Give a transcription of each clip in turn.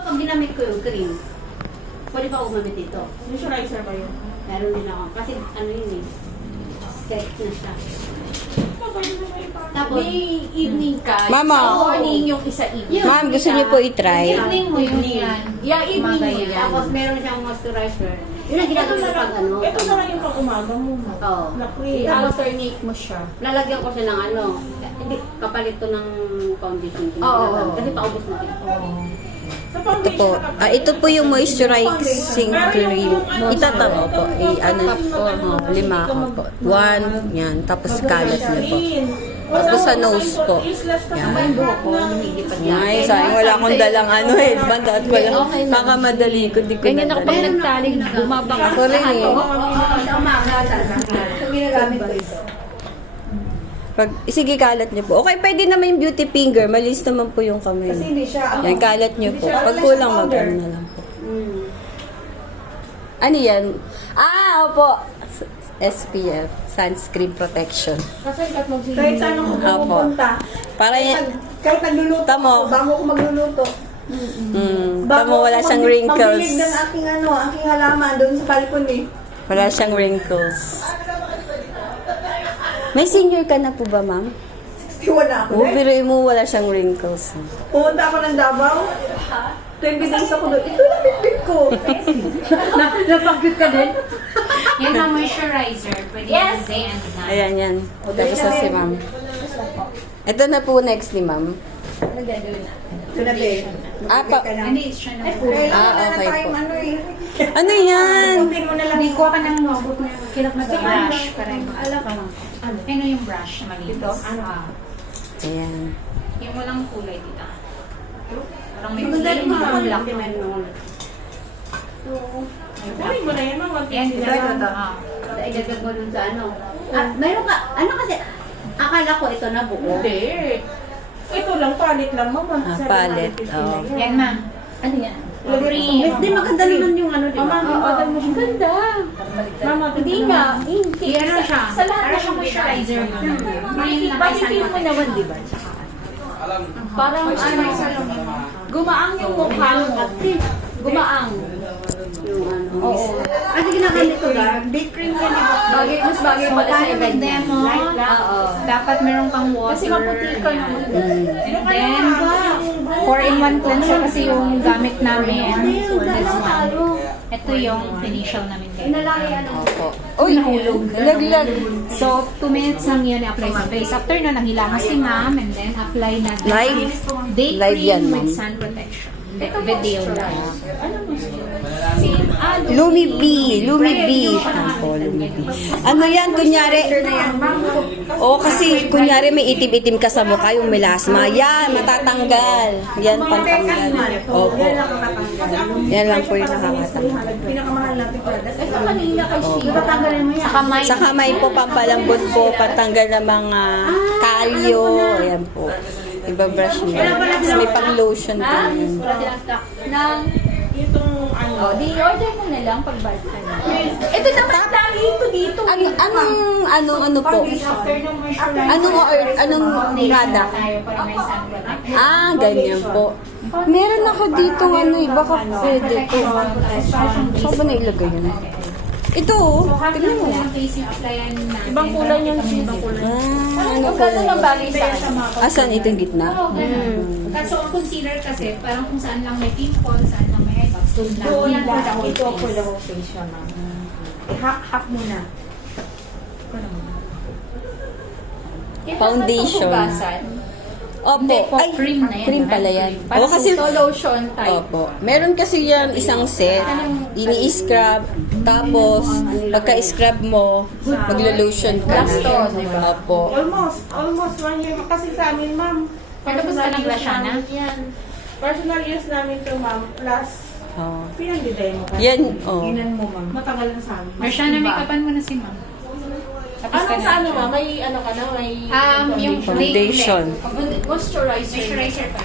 Kapag ginamit ko yung cream, pwede pa ako gumamit dito. Moisturizer ba yun? Meron din ako. Kasi ano yun eh, set na siya. Tapos, May evening ka. Mama. Sa morning yung isa evening. Ma'am, gusto niyo po i-try? Evening mo yun yan. Yeah, evening mo yan. tapos meron siyang moisturizer. Yun ang ginagawa ko pag ano. Ito na lang yung pag-umaga mo. Oo. Naku Alternate mo siya. Lalagyan ko siya ng ano, hindi, kapalit to ng foundation. Oo. Kasi paubos na rin. Sa Ito foundation po. na Ito po yung moisturizing cream. Itatama po. Ano po. 5 po. 1. Yan. Tapos kalat na po. Tapos sa nose po. Yan. Ay, sayang wala akong dalang ano eh. Banda at wala. Makamadali ko. Di ko Ganyan ako pag nadali. nagtaling, bumabang Ako rin eh. Sa umaga, ginagamit ko ito. Sige, kalat niyo po. Okay, pwede naman yung beauty finger. Malis naman po yung kamay. Kasi hindi siya. Yan, kalat niyo po. Pag kulang, mag-ano na lang po. Ano yan? Opo. SPF. Sunscreen protection. Kasi kahit saan ako Opo. pupunta. Para yan. Kahit nagluluto Tamo. ako, bago ako magluluto. Tamo, wala siyang wrinkles. Pambilig ng aking halaman doon sa balcony. Wala siyang wrinkles. May senior ka na po ba, ma'am? 61 na ako. Biruin mo, wala siyang wrinkles. Pumunta ako ng Davao. 20 days ako doon. Ito lang bitbit ko. Napag-cute ka din? Yan ang moisturizer. Pwede yes. Day and night. Ayan, yan. Tapos na si ma'am. Ito na po next ni ma'am. Ito na, babe. Hindi, it's siya na. Kailangan na okay tayong po. ano eh. Ano yan? Kumpin mo na lang. Hindi ko ka ng notebook na kilap na brush. Para Alam ka. ano yung brush na malinis? Ito? Ano? Ayan. Yung walang kulay dito. Parang may Maganda kulay rin yung mga mga black. Kunin mo na yan, mga Yan, sila. ito. Idagdag mo dun sa ano. Mayroon ka, ano kasi, akala ko ito na buo. Hindi. Ito lang, palit lang. Palit. Oo. Yan, ma'am. Ano yan? Green. Di maganda naman yung ano, di ba? Mama, Ang ganda. Mama, Hindi nga. Hindi. Ano siya? Sa lahat Para ng siyang moisturizer. Green na may Bakit mo naman, di ba? Parang ano, gumaang yung mukha mo. Gumaang. Yung ano. Oo. Kasi ginagamit ko lang, big cream yan, di ba? Bagay, mas bagay pala sa Paano event. mag-demo? Oo. Dapat meron kang water. Kasi maputi ka naman. And then, 4-in-1 cleanser kasi yung gamit namin. This one. Ito yung initial namin kayo. Opo. Uy, laglag. So, 2 minutes lang yun i-apply sa face. After na, nanghilangas si ma'am and then apply na Live? day Live yan, cream ma'am. with sun protection. Video lang. Lumi B. Lumi B. Ako, Lumi B. Ano yan, kunyari? Kasi kunyari may itim-itim ka sa mukha, yung melasma. Yan, matatanggal. Yan, pantanggal. Opo. Yan lang po yung nakakatanggal. Pinakamahal natin product. Ito kanina kay Sheila. Tatanggalin mo yan. Sa kamay. Sa kamay po, pampalambot po, pantanggal ng mga kalyo. Ayan po. Ibabrush mo. Tapos may pang-lotion po yun. Wala silang stock. Nang, Itong ano. oh, di-order mo na lang pagbalik ka na. Ito naman lagi ito dito. Ano po? After ng moisturizer, Anong product? tayo para may sun protection. Ganyan po. Meron ako dito baka pwede po. Saan ba nailagay yun? Ito, tignan mo. Yung facing applyan natin. Ibang kulay niyan. Ibang kulay. Ano Ang po? ganda ng bagay sa akin. Asan itong gitna? Oo, ganun. So, ang concealer kasi, parang kung saan lang may pimple, saan lang may eyebags, doon lang. Doon Hindi lang for the whole ito for face. the whole face siya, ma'am. Half muna. Foundation. Opo. Hindi po, Ay, cream na yan. cream pala yan. Parang O, kasi, lotion type. opo. Meron kasi yan isang set. Ini-scrub. Tapos, pagka-scrub mo, maglo-lotion ka Last to, na. di ba? Opo. Almost 1 year. Kasi sa amin, ma'am. Tapos ka ng Glashana? Personal use namin to, ma'am. Plus, Oh. pinag-delay mo. Yan, oh. Ginan mo, ma'am. Matagal na sa amin. Marshana, make upan mo na si ma'am. Tapos ka Anong na. sa ano, ma'am? May ano ka na? May Yung Foundation. Moisturizer. moisturizer pa.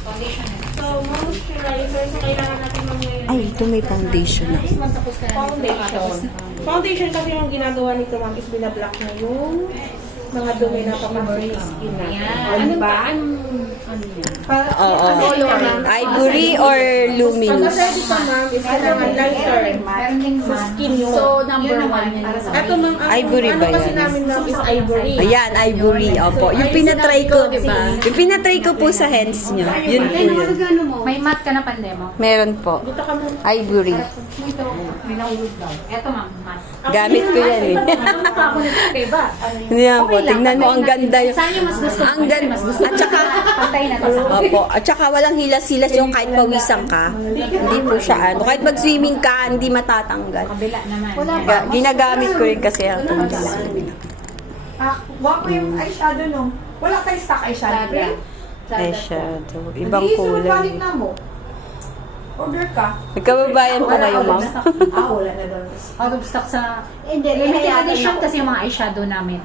Foundation na. So, moisturizer. So, kailangan natin mamaya. Ay, ito may foundation na. Tapos ka na. Foundation. Foundation kasi yung ginagawa nito, ma'am, is binablock na yung mga dumi na pamang skin na. Ayan. O, di ba? Oo. Ivory or luminous? Kasi dito ma'am, is kailangan lighter. Meron din Skin yun. So, number 1. Ito ma'am, Ivory ba kasi yan? namin ma'am is ivory. Ayan, ivory. Opo. Yung pinatry ko, yung pinatry ko po sa hands nyo. Yun po Ano yun. gano mo? May mat ka na pandemo. Meron po. Dito ka ma'am. Ivory. Ito, minahulog daw. Ito ma'am, mat. Gamit ko yan eh. Hindi yan po. Tingnan mo, ang ganda yung... Saan yung mas gusto? Ang ganda. At saka, Pantay na to. opo. At saka walang hilas-hilas yung kahit pawisan ka. Hindi po siya ano. Kahit mag-swimming ka, hindi matatanggal. Kabila naman. Ginagamit ko rin kasi ang Wapo yung eyeshadow no. Wala kayo stock eyeshadow. eyeshadow. Ibang Hindi, kulay. balik na mo. Order ka. Nagkababayan pa kayo, ma'am? Wala na doon. Out of stock sa... Hindi, Limited hayaan edition mo. kasi yung mga eyeshadow namin.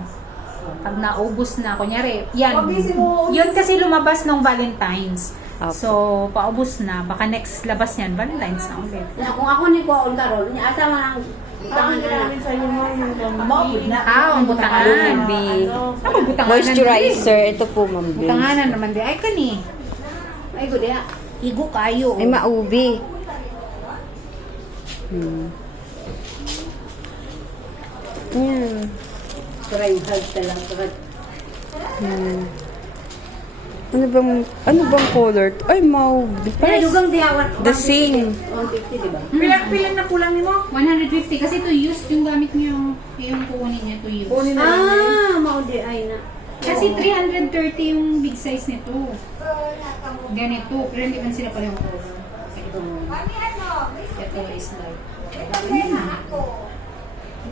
Pag naubos na, kunyari, yan. Wag busy mo. Yun kasi lumabas nung Valentine's. Opo. So, paubos na. Baka next labas yan, Valentine's na ulit. Kung ako ni Kuya Ultarol, asa mo nang Tangan na namin sa inyo mo yung mabot na. Ang butangan. Ruby. Ano, butanganan? Moisturizer. Ito po, ma'am. Bin. Butanganan naman di. Ay, kani. ay gud ya. Igo kayo. Ay, maubi. Yan. Try hard lang. Ano bang color? Ay, maubi. Pero Parang dugang diawat. the same. 150, di ba? Pila na kulang ni mo? 150 kasi to use yung gamit niyo yung kukunin niya to use. Kunin na lang. Ah, maudi ay na. Kasi 330 yung big size nito. Ganito, pero hindi man sila parehong color. Ito is like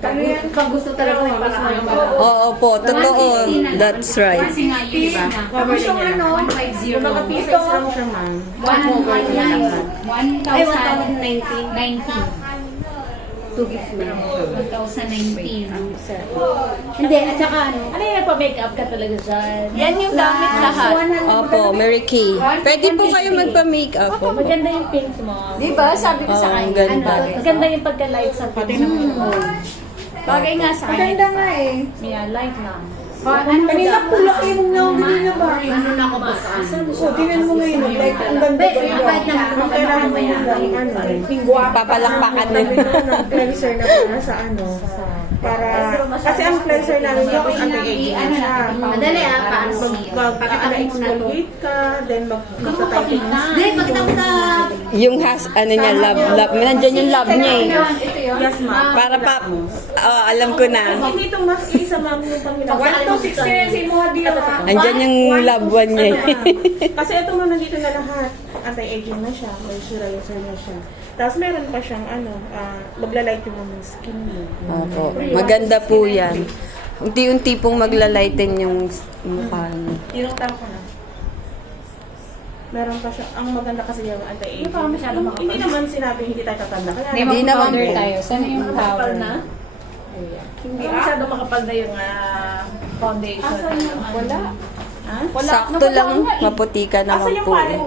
Pag gusto talaga may paraan. Oo po, totoo. That's right. Kasi nga yun, diba? Tapos yung ano, 150. yung mga pieces lang siya ma'am. 1,019. Ay, 1,019. 2 gifts na. 1,019. Hindi, at saka ano. Ano yung nagpa-makeup ka talaga dyan? Yan yung gamit lahat. Opo, Mary Kay. Pwede po kayo magpa-makeup po. Maganda yung pins mo. Diba? Sabi ko sa Oo, ang kanya. ganda. Maganda yung pagka-light sa pins mo. Bagay nga sa kanya. Maganda nga eh. Yeah, light lang. Kanina pula kayo mong naunggin na ba? Ano na ako ba? O, tingnan mo ngayon. Like, ang ganda ba yun? kahit naman Ang kailangan mo yung pingwa. Papalakpakan Kami din. ng cleanser na pala sa ano. Para, kasi ang cleanser namin yung anti-aging na siya. Madali ah, paano Mag-exfoliate ka, then mag-typing na. Hindi, pagkatapos sa... Yung ano niya, love. Nandyan yung love niya eh. Yes, ma'am. Para pa, alam ko na. Hindi itong mas isa, ma'am, yung panginawa. 1,260 rin si mo, di ba? Andyan yung love one niya eh. Kasi ito mo nandito na lahat. Anti-aging na siya, moisturizer na siya. Tapos meron pa siyang ano, maglalight yung mga skin mo. Opo, maganda po yan. Unti-unti pong maglalighten yung mukha niyo. Tinutang ko na. Meron pa siya. Ang maganda kasi yung anti-aging. Hindi naman sinabi hindi tayo tatanda. Kaya Hindi naman powder po. tayo. Sana yung powder na? Hindi masyado makapal na yung foundation. Wala. Sakto lang, maputi ka naman po eh.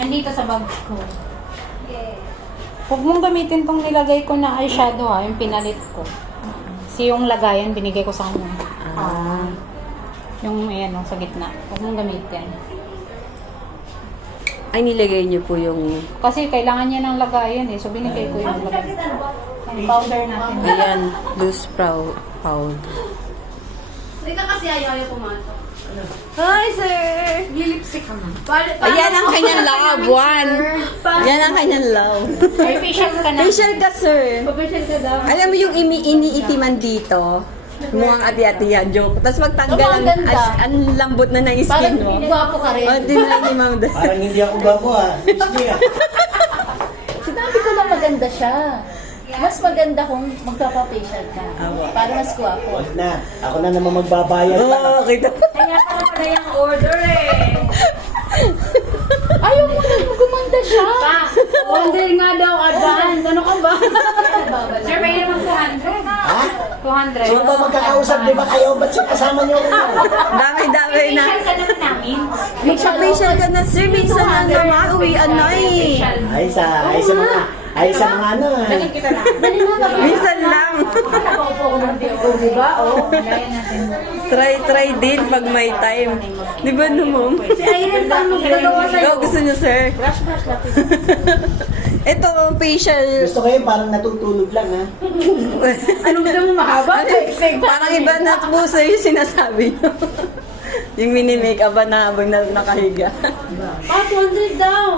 Andito sa bag ko. Huwag mong gamitin tong nilagay ko na eyeshadow ha, yung pinalit ko. Kasi yung lagayan, binigay ko sa kanya. Yung ayan, sa gitna. Huwag mong gamitin. Ay, nilagay niyo po yung... Kasi kailangan niya ng lagayan eh. So binigay ko yung lagayan. Yung powder natin. Ayan, loose powder. Hindi ka kasi ayaw pumasok. Hi, sir! Lipstick ka man. Ayan ang kanyang love, one. Yan ang kanyang love. Ay, facial ka na. Facial ka, sir. Papasyal ka daw. Alam mo yung iniitiman dito? Mukhang ati-ati yan, joke. Tapos magtanggal Ang ganda. ang lambot na ng skin mo. Gwapo ka rin. O, din lang ni Ma'am Dan. Parang hindi ako gwapo ah. Hindi ah. Sinabi ko lang maganda siya. Mas maganda kung magpapa-facial ka. Para mas guwapo. Wag na. Ako na naman magbabayad. Oo, kita. Kaya naman na yung order eh. Ayaw mo na gumanda siya. Order nga daw, advance. Ano ka ba? Sir, may naman 200. Ha? 200. Sino ba magkakausap? Di ba kayo? Ba't siya kasama niyo? Dami-dami na. Facial ka naman namin. Facial ka na, sir. Minsan na naman. Uwian na eh. Facial Ay sa mga ano. Minsan lang. O, diba? O, kaya natin. Try din pag may time. Di ba no, ma'am? Si Irene pa mo gagawa sa'yo. Oh, gusto niyo, sir? Ito, facial. Gusto ko yun, parang natutulog lang ha. Ano gusto mo mahaba? Parang iba na po sir yung sinasabi niyo. Yung mini-make up na habang nakahiga. 200 daw.